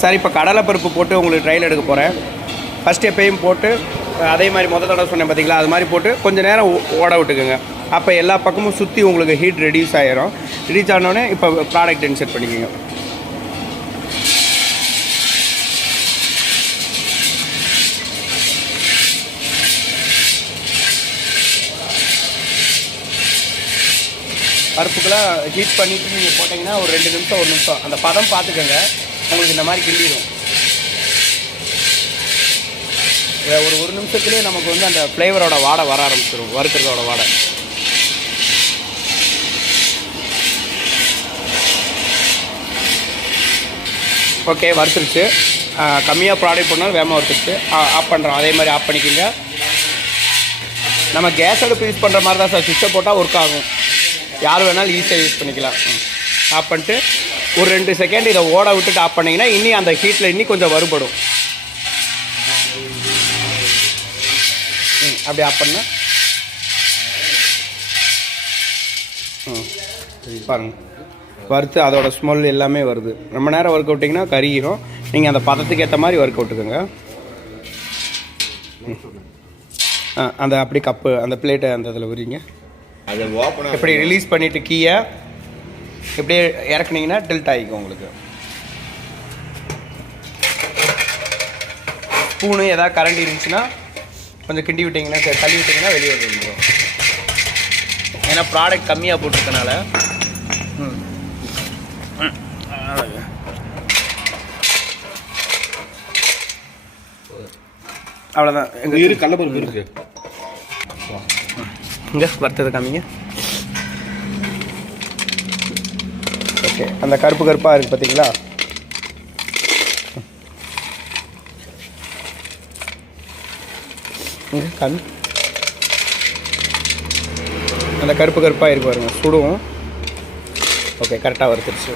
Sir இப்போ கடலைப்பருப்பு போட்டு உங்களுக்கு ட்ரையல் எடுக்க போகிறேன். ஃபஸ்ட் எப்பயும் போட்டு அதே மாதிரி முதல் தடவை சொன்னேன் பார்த்தீங்களா, அது மாதிரி போட்டு கொஞ்சம் நேரம் ஓட விட்டுக்குங்க. அப்போ எல்லா பக்கமும் சுற்றி உங்களுக்கு ஹீட் ரெடியூஸ் ஆகிரும். ரெடியூஸ் ஆனோடனே இப்போ ப்ராடக்ட் இன்செர்ட் பண்ணிக்கோங்க. பருப்புக்கெல்லாம் ஹீட் பண்ணிவிட்டு நீங்கள் போட்டிங்கன்னா ஒரு 2 நிமிஷம் 1 நிமிஷம் அந்த பதம் பார்த்துக்கோங்க. உங்களுக்கு இந்த மாதிரி கிண்டிடும். ஒரு நிமிஷத்துலேயே நமக்கு வந்து அந்த ஃப்ளேவரோட வாடை வர ஆரம்பிச்சிடும், வறுக்கிறதோட வாடை. ஓகே, வறுத்துருச்சு. கம்மியாக ப்ராடக்ட் பண்ணாலும் வேகமாக வறுத்துருச்சு. ஆஃப் பண்ணுறோம். அதே மாதிரி ஆஃப் பண்ணிக்கோங்க. நம்ம கேஸ் அடுப்பு யூஸ் பண்ணுற மாதிரி தான் சார். சுவிட்சை போட்டால் ஒர்க் ஆகும். யார் வேணாலும் ஈஸியாக யூஸ் பண்ணிக்கலாம். ஆஃப் பண்ணிட்டு ஒரு 2 செகண்ட் இதை ஓட விட்டுட்டு ஆஃப் பண்ணிங்கன்னா இன்னி அந்த ஹீட்டில் இன்னி கொஞ்சம் வறுபடும். அப்படி ஆஃப் பண்ண பாருங்கள், வறுத்து அதோட ஸ்மெல் எல்லாமே வருது. ரொம்ப நேரம் வறுக்க விட்டிங்கன்னா கருகிரும். நீங்கள் அந்த பதத்துக்கு ஏற்ற மாதிரி வறுக்க விட்டுக்கோங்க. அந்த அப்படி கப்பு அந்த பிளேட்டை அந்த இதில் விரிங்க. அதை ஓப்பனாக இப்படி ரிலீஸ் பண்ணிவிட்டு கீயை இப்படியே இறக்குனீங்கன்னா டில்ட் ஆகிக்கும். உங்களுக்கு ஸ்பூனு எதாவது கரண்டி இருந்துச்சுன்னா கொஞ்சம் கிண்டி விட்டிங்கன்னா, தள்ளி விட்டிங்கன்னா வெளியே வந்துடும். ஏன்னா ப்ராடக்ட் கம்மியாக போட்டிருக்கனால. அவ்வளோதான். எங்கள் கடலைப்பருப்பு இருக்குது. இங்கே வறுத்தது காமிங்க. ஓகே, அந்த கருப்பு கருப்பாக இருக்குது பார்த்தீங்களா? இங்கே காமி. அந்த கருப்பு கருப்பாக இருக்கு பாருங்க, சுடுவோம். ஓகே, கரெக்டாக வறுத்துருச்சு.